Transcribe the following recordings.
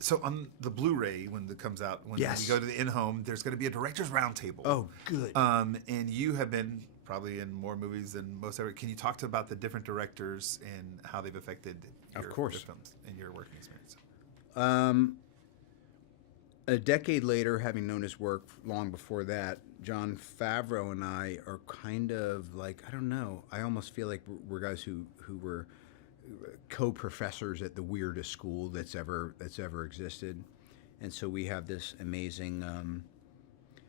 So on the Blu-ray when it comes out, when Yes. we go to the in-home, there's going to be a director's roundtable. Oh, good. And you have been probably in more movies than most ever. Can you talk about the different directors and how they've affected your films and your working experience? A decade later, having known his work long before that, Jon Favreau and I are kind of like, I don't know, I almost feel like we're guys who were co-professors at the weirdest school that's ever existed. And so we have this amazing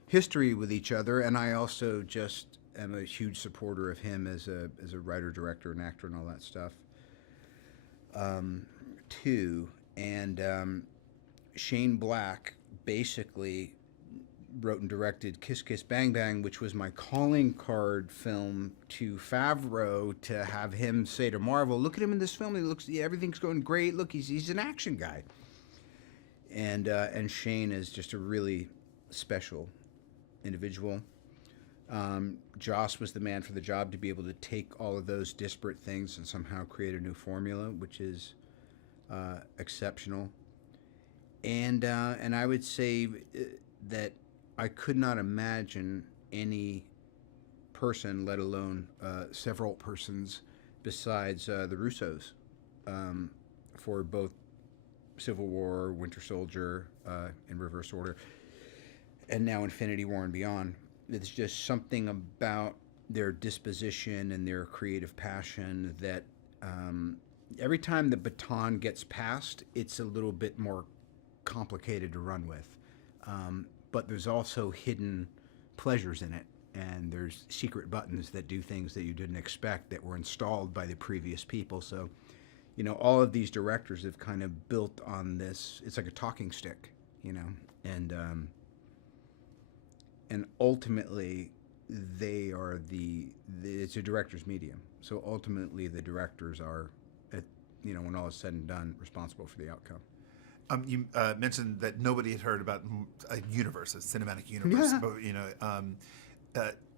history with each other, and I also just am a huge supporter of him as a writer, director, and actor and all that stuff, too. And Shane Black basically wrote and directed Kiss Kiss Bang Bang, which was my calling card film to Favreau, to have him say to Marvel, look at him in this film, he looks, everything's going great, look, he's an action guy. And Shane is just a really special individual. Joss was the man for the job to be able to take all of those disparate things and somehow create a new formula, which is exceptional. And I would say that I could not imagine any person, let alone several persons, besides the Russos, for both Civil War, Winter Soldier, in reverse order, and now Infinity War and beyond. It's just something about their disposition and their creative passion that every time the baton gets passed, it's a little bit more complicated to run with. But there's also hidden pleasures in it, and there's secret buttons that do things that you didn't expect that were installed by the previous people. So, you know, all of these directors have kind of built on this. It's like a talking stick, you know, and ultimately they are it's a director's medium. So ultimately the directors are, you know, when all is said and done, responsible for the outcome. You mentioned that nobody had heard about a universe, a cinematic universe. Yeah. But, you know,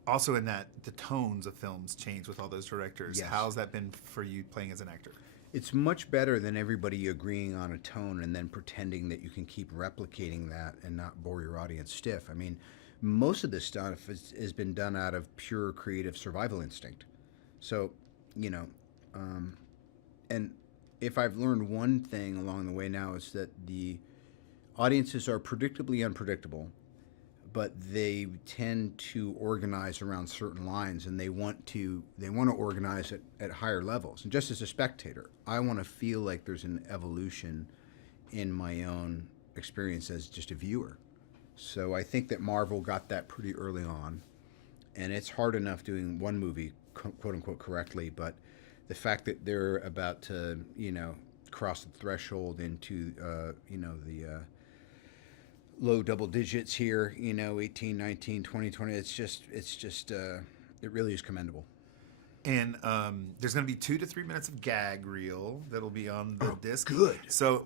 also in that, the tones of films change with all those directors. Yes. How's that been for you playing as an actor? It's much better than everybody agreeing on a tone and then pretending that you can keep replicating that and not bore your audience stiff. I mean, most of this stuff has been done out of pure creative survival instinct. So, you know, and if I've learned one thing along the way now, is that the audiences are predictably unpredictable, but they tend to organize around certain lines, and they want to organize it at higher levels. And just as a spectator, I want to feel like there's an evolution in my own experience as just a viewer. So I think that Marvel got that pretty early on, and it's hard enough doing one movie quote unquote correctly, but the fact that they're about to, you know, cross the threshold into, you know, the low double digits here, you know, 18, 19, 20, 20, it's just, it really is commendable. And there's going to be 2 to 3 minutes of gag reel that'll be on the disc. Good. So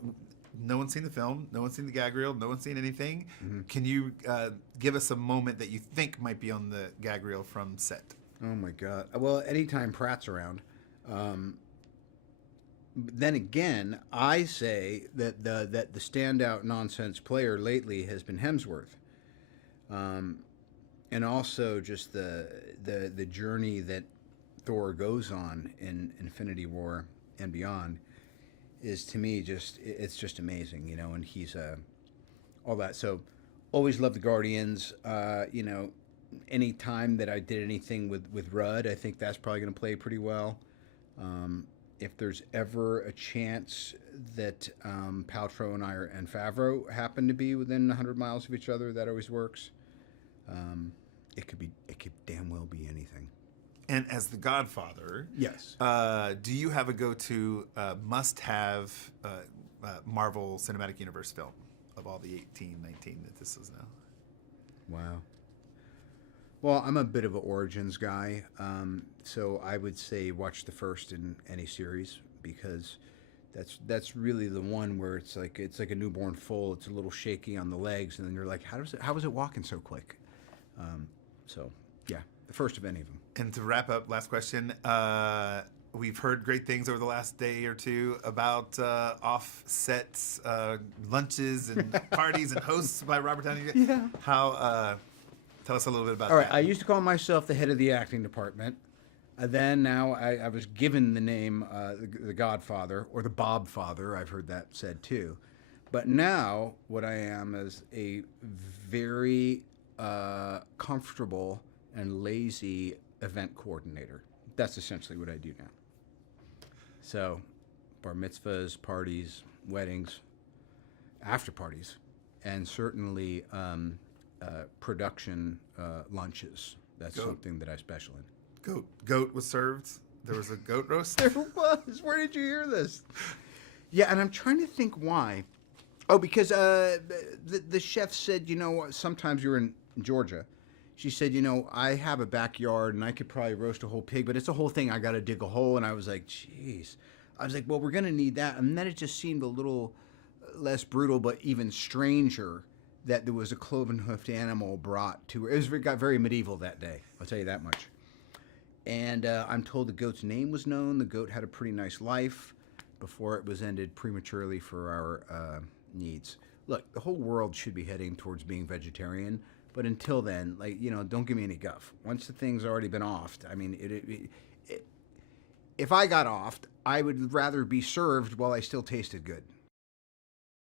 no one's seen the film, no one's seen the gag reel, no one's seen anything. Mm-hmm. Can you give us a moment that you think might be on the gag reel from set? Oh my God. Well, anytime Pratt's around. Then again, I say that the standout nonsense player lately has been Hemsworth, and also just the journey that Thor goes on in Infinity War and beyond is, to me, it's just amazing, you know. And he's all that. So always loved the Guardians. You know, any time that I did anything with Rudd, I think that's probably going to play pretty well. If there's ever a chance that Paltrow and Favreau happen to be within 100 miles of each other, that always works. It could damn well be anything. And as the Godfather, yes, do you have a go-to must-have Marvel Cinematic Universe film of all the 18, 19 that this is now? Wow. Well, I'm a bit of an Origins guy, so I would say watch the first in any series, because that's really the one where it's like a newborn foal. It's a little shaky on the legs, and then you're like, how was it walking so quick? So yeah, the first of any of them. And to wrap up, last question: we've heard great things over the last day or two about off-set lunches and parties and hosts by Robert Downey Jr. Yeah. How? Tell us a little bit about All right, that. I used to call myself the head of the acting department. Now I was given the name the Godfather or the Bob Father. I've heard that said too. But now what I am is a very comfortable and lazy event coordinator. That's essentially what I do now. So bar mitzvahs, parties, weddings, after parties, and certainly production lunches. That's something that I special in. Goat was served. There was a goat roast. There was. Where did you hear this? Yeah, and I'm trying to think why. Oh, because the chef said, sometimes you're in Georgia. She said, I have a backyard and I could probably roast a whole pig, but it's a whole thing. I got to dig a hole. And I was like, geez. I was like, well, we're going to need that. And then it just seemed a little less brutal, but even stranger that there was a cloven-hoofed animal brought to her. It got very medieval that day. I'll tell you that much. And I'm told the goat's name was known. The goat had a pretty nice life before it was ended prematurely for our needs. Look, the whole world should be heading towards being vegetarian, but until then, don't give me any guff. Once the thing's already been offed, I mean, if I got offed, I would rather be served while I still tasted good.